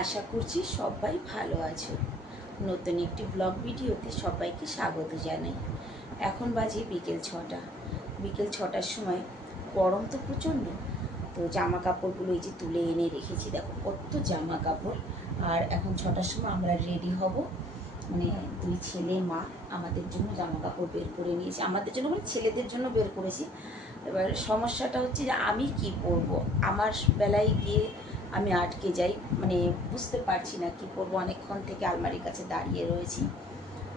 আশা করছি সবাই ভালো আছো। নতুন একটি ব্লগ ভিডিওতে সবাইকে স্বাগত জানাই। এখন বাজে বিকেল 6টা। বিকেল 6টার সময় গরম তো প্রচণ্ড, তো জামা কাপড়গুলো এই যে তুলে এনে রেখেছি, দেখো কত জামা কাপড়। আর এখন 6টার সময় আমরা রেডি হব, মানে দুই ছেলে মা আমাদের জন্য জামা কাপড় বের করে নিয়েছি। আমাদের জন্য মানে ছেলেদের জন্য বের করেছি। এবার সমস্যাটা হচ্ছে যে আমি কি পরবো, আমার বেলায় গিয়ে আমি আটকে যাই, মানে বুঝতে পারছি না কি করবো। অনেকক্ষণ থেকে আলমারির কাছে দাঁড়িয়ে রয়েছি।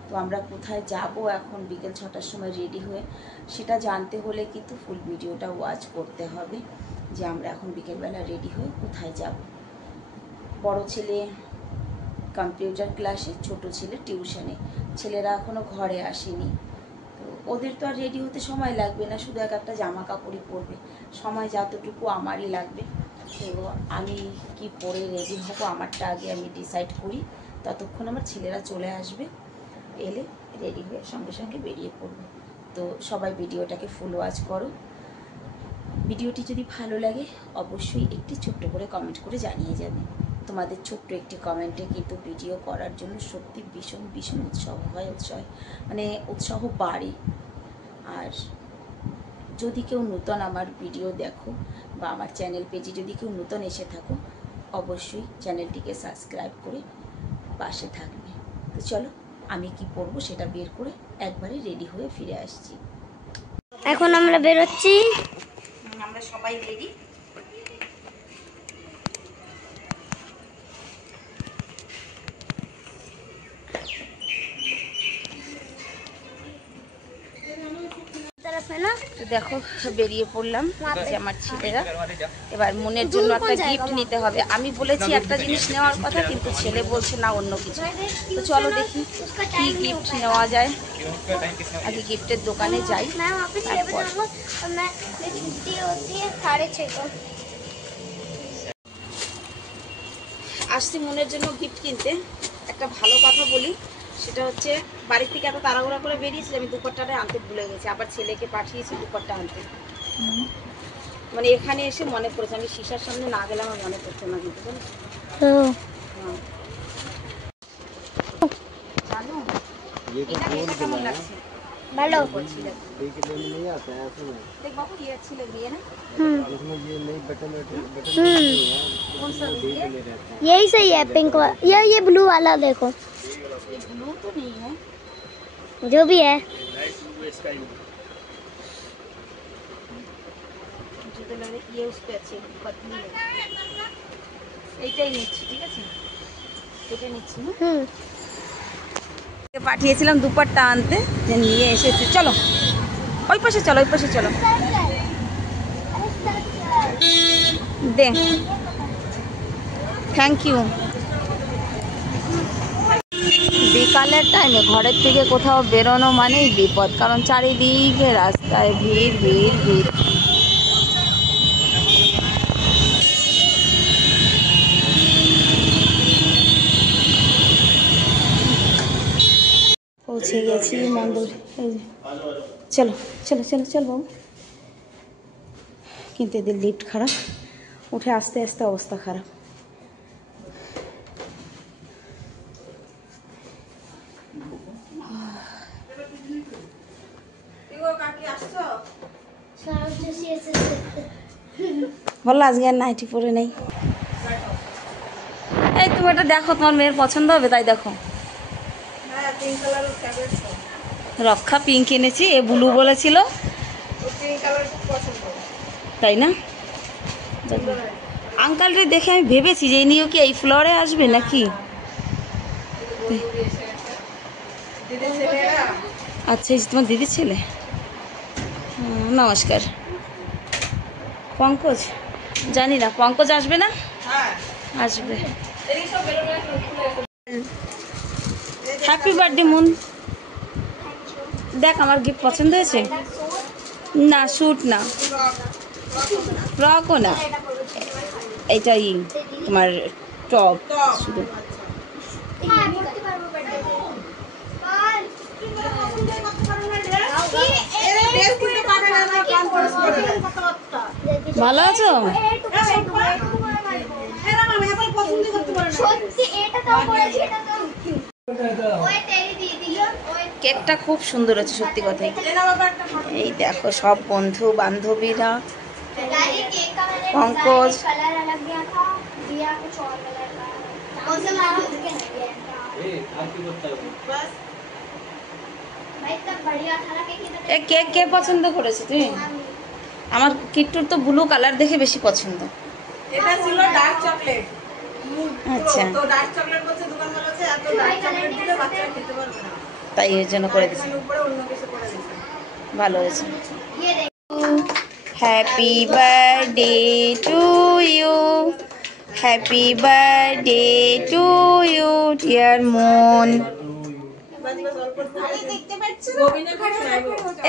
তো আমরা কোথায় যাব এখন বিকেল 6টার সময় রেডি হয়ে, সেটা জানতে হলে কিন্তু ফুল ভিডিওটা ওয়াচ করতে হবে যে আমরা এখন বিকেলবেলা রেডি হয়ে কোথায় যাব। বড় ছেলে কম্পিউটার ক্লাসে, ছোট ছেলে টিউশনে। ছেলেরা এখনও ঘরে আসেনি, তো ওদের তো আর রেডি হতে সময় লাগবে না, শুধু একটা জামা কাপড়ই পরবে। সময় যতটুকু আমারই লাগবে। তো আমি কি পরে রেডি হব আমারটা আগে আমি ডিসাইড করি, ততক্ষণ আমার ছেলেরা চলে আসবে, এলে রেডি হয়ে সঙ্গে সঙ্গে বেরিয়ে পড়ব। তো সবাই ভিডিওটাকে ফুল ওয়াচ করো। ভিডিওটি যদি ভালো লাগে অবশ্যই একটি ছোট্ট করে কমেন্ট করে জানিয়ে যাবে। তোমাদের ছোট্ট একটি কমেন্টে কিন্তু ভিডিও করার জন্য সত্যি ভীষণ ভীষণ উৎসাহ উৎসাহ বাড়ে। আর যদি কেউ নূতন আমার ভিডিও দেখো বা আমার চ্যানেল পেজে যদি কেউ নূতন এসে থাকো, অবশ্যই চ্যানেলটিকে সাবস্ক্রাইব করে পাশে থাকবে। তো চলো আমি কি পরবো সেটা বের করে একবারে রেডি হয়ে ফিরে আসছি। এখন আমরা বেরোচ্ছি, আমরা সবাই রেডি। তো দেখো বেরিয়ে পড়লাম যে আমার ছেলেরা। এবার মনের জন্য একটা গিফট নিতে হবে। আমি বলেছি একটা জিনিস নেওয়ার কথা, কিন্তু ছেলে বলছে না অন্য কিছু। তো চলো দেখি কি গিফট নেওয়া যায়। আগে গিফটের দোকানে যাই, আসছি মনের জন্য গিফট কিনতে। একটা ভালো কথা বলি, সেটা হচ্ছে বাড়ি থেকে এত তাড়াহুড়া করে বেরিয়েছি, আমি দুপাট্টাটা আনতে ভুলে গেছি। আবার ছেলেকে পাঠিয়েছি দুপাট্টা আনতে। মানে এখানে এসে মনে পড়েছে, আমি শিশার সামনে না গেলে আমার মনে পড়তো না কিন্তু, জানো। এটা কেমন লাগছে? ভালো। यही सही है, पिंक वाला। ये ब्लू वाला देखो, ब्लू तो नहीं है, जो भी है। मुझे तो लग रहा है ये उस पे अच्छी पतली है। এইটাই নিচ্ছি, ঠিক আছে, এটা নিচ্ছি। পাঠিয়েছিলাম দুপাট্টা আনতে, যে নিয়ে এসেছি। চলো ওই পাশে চলো, ওই পাশে চলো। দে, থ্যাংক ইউ। বিকালের টাইমে ঘরের থেকে কোথাও বেরোনো মানেই বিপদ, কারণ চারিদিকে রাস্তায় ভিড় ভিড় ভিড়। পৌঁছে গেছি মন্দির। চলো চলো চলো চলো বাবু। কিন্তু এদের লিফট খারাপ, উঠে আস্তে আস্তে অবস্থা খারাপ। বললো আজকে আর নাইটি পরে নেই। এই তুমি এটা দেখো, তোমার মেয়ের পছন্দ হবে তাই দেখো। রক্ষা পিঙ্ক এনেছি, এ ব্লু বলেছিল, তাই না? আঙ্কালটা দেখে আমি ভেবেছি যে ইনিও কি এই ফ্লোরে আসবে নাকি। আচ্ছা, এই তোমার দিদির ছেলে। নমস্কার। পঙ্কজ, জানি না পঙ্কজ আসবে না, আসবে। Happy birthday moon. দেখ আমার গিফট পছন্দ হয়েছে না? স্যুট না, ফ্রকও না, এইটাই তোমার টপ শুধু। ভালো আছো? কেকটা খুব সুন্দর আছে সত্যি কথাই। এই দেখো সব বন্ধু বান্ধবীরা, पंकज কেক কে পছন্দ করেছে তুমি? আমার কিট্টুর তো ব্লু কালার দেখে বেশি পছন্দ। এটা ছিল ডার্ক চকলেট। আচ্ছা, তো ডার্ক চকলেট বলছে দোকানওয়ালা আছে, এত ডার্ক চকলেট দিলে বাচ্চারা খেতে পারবে না, তাই এর জন্য করে দিয়েছি। এখানে উপরে অন্য কিছু করে দিয়েছে। ভালো হয়েছে। Happy birthday to you, happy birthday to you dear Mon.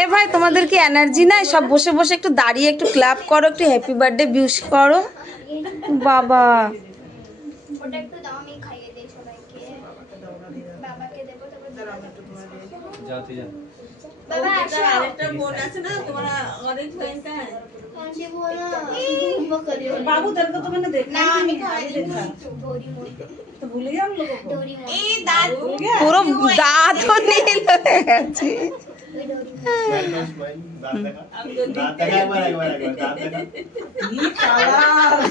এ ভাই তোমাদের কি এনার্জি নাই? সব বসে বসে একটু দাঁড়িয়ে একটু ক্লাপ করো, একটু হ্যাপি বার্থডে উইশ করো। বাবা আরেকটা বোন আছে না তোমার, অরেঞ্জ ভ্যালেন্টা है बाबू तेरे को तो मैंने देखा ही नहीं, देखा तो भूल गया हम लोगों को। ए दांत भूल गया, পুরো দাঁত নীল হয়ে গেছে। ये काला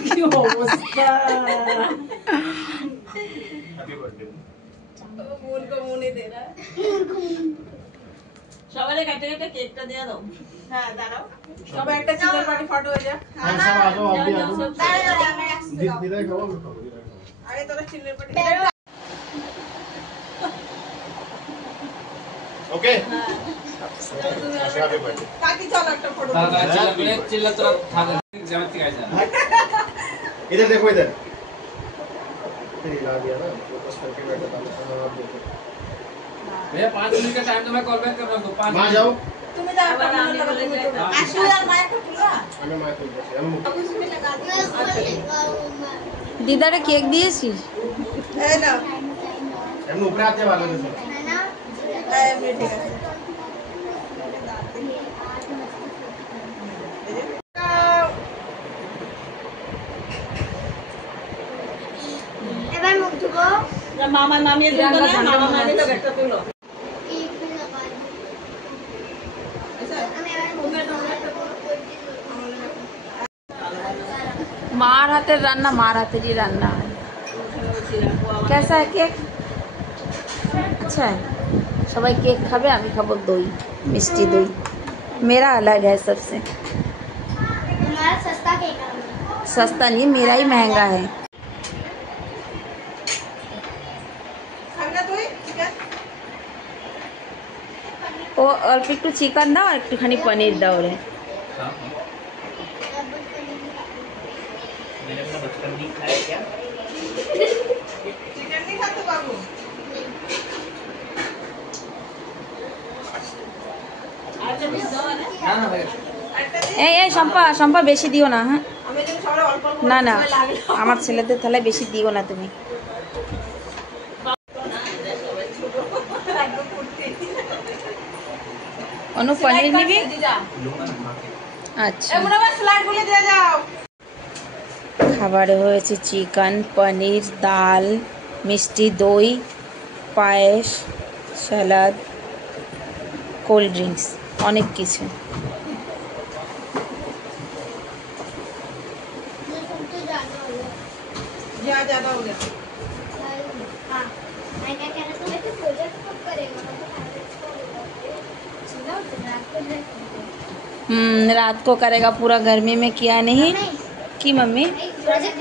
की अवस्था। বোন को मुंह नहीं दे रहा है। সবাই কাটে কাটে কেকটা দিয়ে দাও। হ্যাঁ দাঁড়াও, সবাই একটা চিকেন পার্টি ফটো হয়ে যাক। আগে তোরা চিকেন পার্টি ओके কাকি চল একটা ফটো। इधर देखो इधर तेरी ला दिया ना फोकस करके बैठा था आप देखो भैया 5 मिनट का टाइम तो मैं कॉल बैक कर रहा हूँ 5 वहां जाओ তুমি যাও একটা মনে করে আসু আর মায়ের টুকরা हमें माइक दे हम তুমি লাগা দিদারে কেক দিয়েছিস? এই না हम ऊपर आते वाले से এই ঠিক আছে। এবার মুখ ধুবো। মামা মামিয়ে তুলো না, মামা মামি তো একটা তুলো। মার হাতের রান্না মার হাতেরই রান্না হয়। कैसा है केक? अच्छा है। সবাই কেক খাবে, আমি খাবো দই, মিষ্টি দই। मेरा अलग है सबसे, तुम्हारा सस्ता केक है। सस्ता नहीं मेरा ही महंगा है। খাবে তুই চিকেন? ও অল্প একটু চিকেন দাও আর একটুখানি পনির দাও রে। চিকেন नहीं খাতো বাবু? আচ্ছা বেশ দাও না। ना ना भैया একটা দিন এই শম্পা শম্পা বেশি দিও না। হ্যাঁ আমি যদি সবাই অল্প অল্প না না, সময় লাগলো। আমার ছেলেদের তাহলে বেশি দিও না তুমি। একদম ফুটতে। অনু পনির নিবি? দিদা আচ্ছা, এমন আবার স্লাইড গুলো দিয়ে যাও। খাবারে হয়েছে চিকেন, পনির, ডাল, মিষ্টি দই, পায়েস, স্যালাদ, কোল্ড ড্রিঙ্কস, অনেক কিছু। যা ज्यादा हो गया। हाँ मैं क्या कह रहा था, मैं तो प्रोजेक्ट कब करेगा? चलो तो रात को रात को करेगा, पूरा गर्मी में किया नहीं कि मम्मी? प्रोजेक्ट